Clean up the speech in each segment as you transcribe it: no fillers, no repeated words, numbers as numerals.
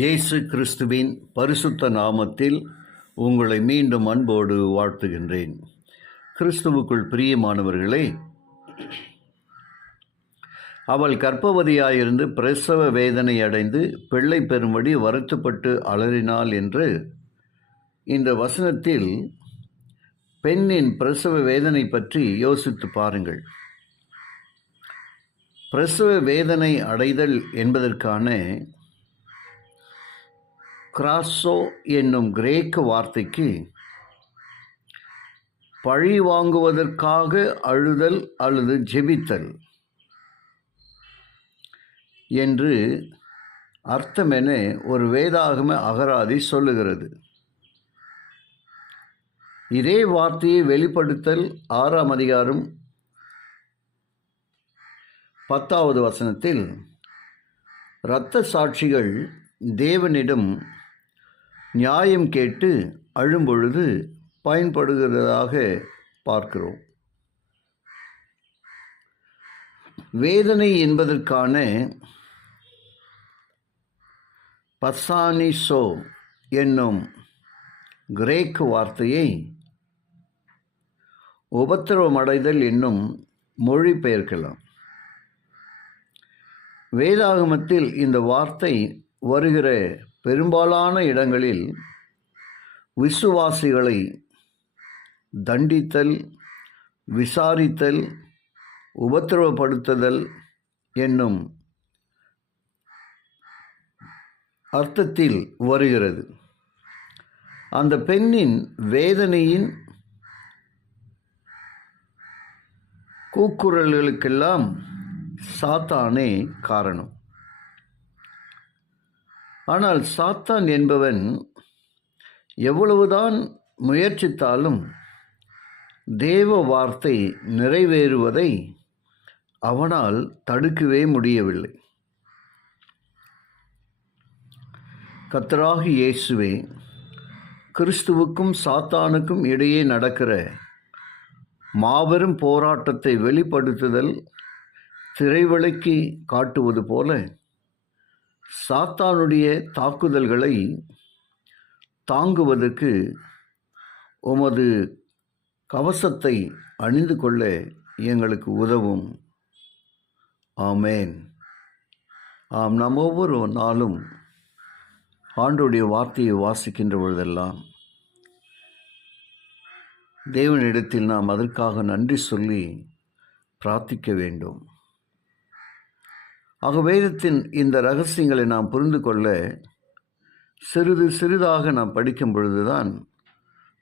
இயேசு கிறிஸ்துவின் பரிசுத்த நாமத்தில் உங்களை மீண்டும் அன்போடு வாழ்த்துகின்றேன். கிறிஸ்துவுக்குள் பிரியமானவர்களே, அவள் கர்ப்பவதியாயிருந்து பிரசவ வேதனை அடைந்து பிள்ளை பெறும்படி வருத்தப்பட்டு அலறினாள் என்று இந்த வசனத்தில் பெண்ணின் பிரசவ வேதனை பற்றி யோசித்து பாருங்கள். பிரசவ வேதனை அடைதல் என்பதற்கான கிராசோ என்னும் கிரேக்க வார்த்தைக்கு பழி வாங்குவதற்காக அழுதல் அல்லது ஜெபித்தல் என்று அர்த்தமென ஒரு வேதாகம அகராதி சொல்லுகிறது. இதே வார்த்தையை வெளிப்படுத்தல் 6ஆம் அதிகாரம் 10வது வசனத்தில் இரத்த சாட்சிகள் தேவனிடம் நியாயம் கேட்டு அழும்பொழுது பயன்படுகிறதாக பார்க்கிறோம். வேதனை என்பதற்கான பசானிசோ என்னும் கிரேக்க வார்த்தையை உபத்திரவமடைதல் என்னும் மொழிபெயர்க்கலாம். வேதாகமத்தில் இந்த வார்த்தை வருகிற பெரும்பாலான இடங்களில் விசுவாசிகளை தண்டித்தல், விசாரித்தல், உபத்திரவப்படுத்துதல் என்னும் அர்த்தத்தில் வருகிறது. அந்த பெண்ணின் வேதனையின் கூக்குரல்களுக்கெல்லாம் சாத்தானே காரணம். ஆனால் சாத்தான் என்பவன் எவ்வளவுதான் முயற்சித்தாலும் தேவ வார்த்தை நிறைவேறுவதை அவனால் தடுக்கவே முடியவில்லை. கர்த்தராகிய இயேசுவே கிறிஸ்துவுக்கும் சாத்தானுக்கும் இடையே நடக்கிற மாபெரும் போராட்டத்தை வெளிப்படுத்துதல் திரைவிளக்கி காட்டுவது போல சாத்தானுடைய தாக்குதல்களை தாங்குவதற்கு உமது கவசத்தை அணிந்து கொள்ள எங்களுக்கு உதவும். ஆமேன். நாம் ஒவ்வொரு நாளும் ஆண்டவருடைய வார்த்தையை வாசிக்கின்ற பொழுதெல்லாம் தேவனிடத்தில் நாம் அதற்காக நன்றி சொல்லி பிரார்த்திக்க வேண்டும். ஆக வேதத்தின் இந்த ரகசியங்களை நாம் புரிந்து கொள்ள சிறிது சிறிதாக நாம் படிக்கும் பொழுதுதான்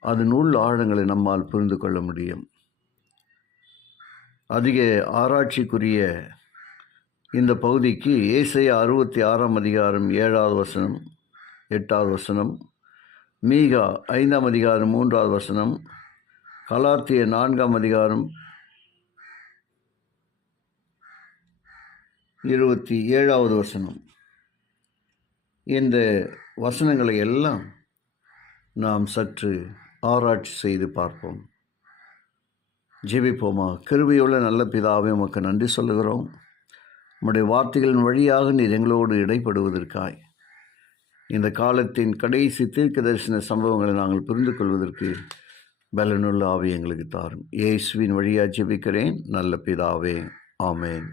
அதன் உள் ஆழங்களை நம்மால் புரிந்து கொள்ள முடியும். அதிக ஆராய்ச்சிக்குரிய இந்த பகுதிக்கு ஏசாயா 66ஆம் அதிகாரம் 7வது வசனம் 8வது வசனம், மீகா 5ஆம் அதிகாரம் 3வது வசனம், கலாத்தியர் 4ஆம் அதிகாரம் 27வது வசனம், இந்த வசனங்களை எல்லாம் நாம் சற்று ஆராய்ச்சி செய்து பார்ப்போம். ஜெபிப்போமா. கிருபையுள்ள நல்ல பிதாவே, உமக்கு நன்றி சொல்லுகிறோம். உம்முடைய வார்த்தைகளின் வழியாக நீர் எங்களோடு இடைப்படுவதற்காய் இந்த காலத்தின் கடைசி தீர்க்க தரிசன சம்பவங்களை நாங்கள் புரிந்து கொள்வதற்கு பலனுள்ள ஆவி எங்களுக்கு தாரும். இயேசுவின் வழியாக ஜெபிக்கிறேன் நல்ல பிதாவே. ஆமேன்.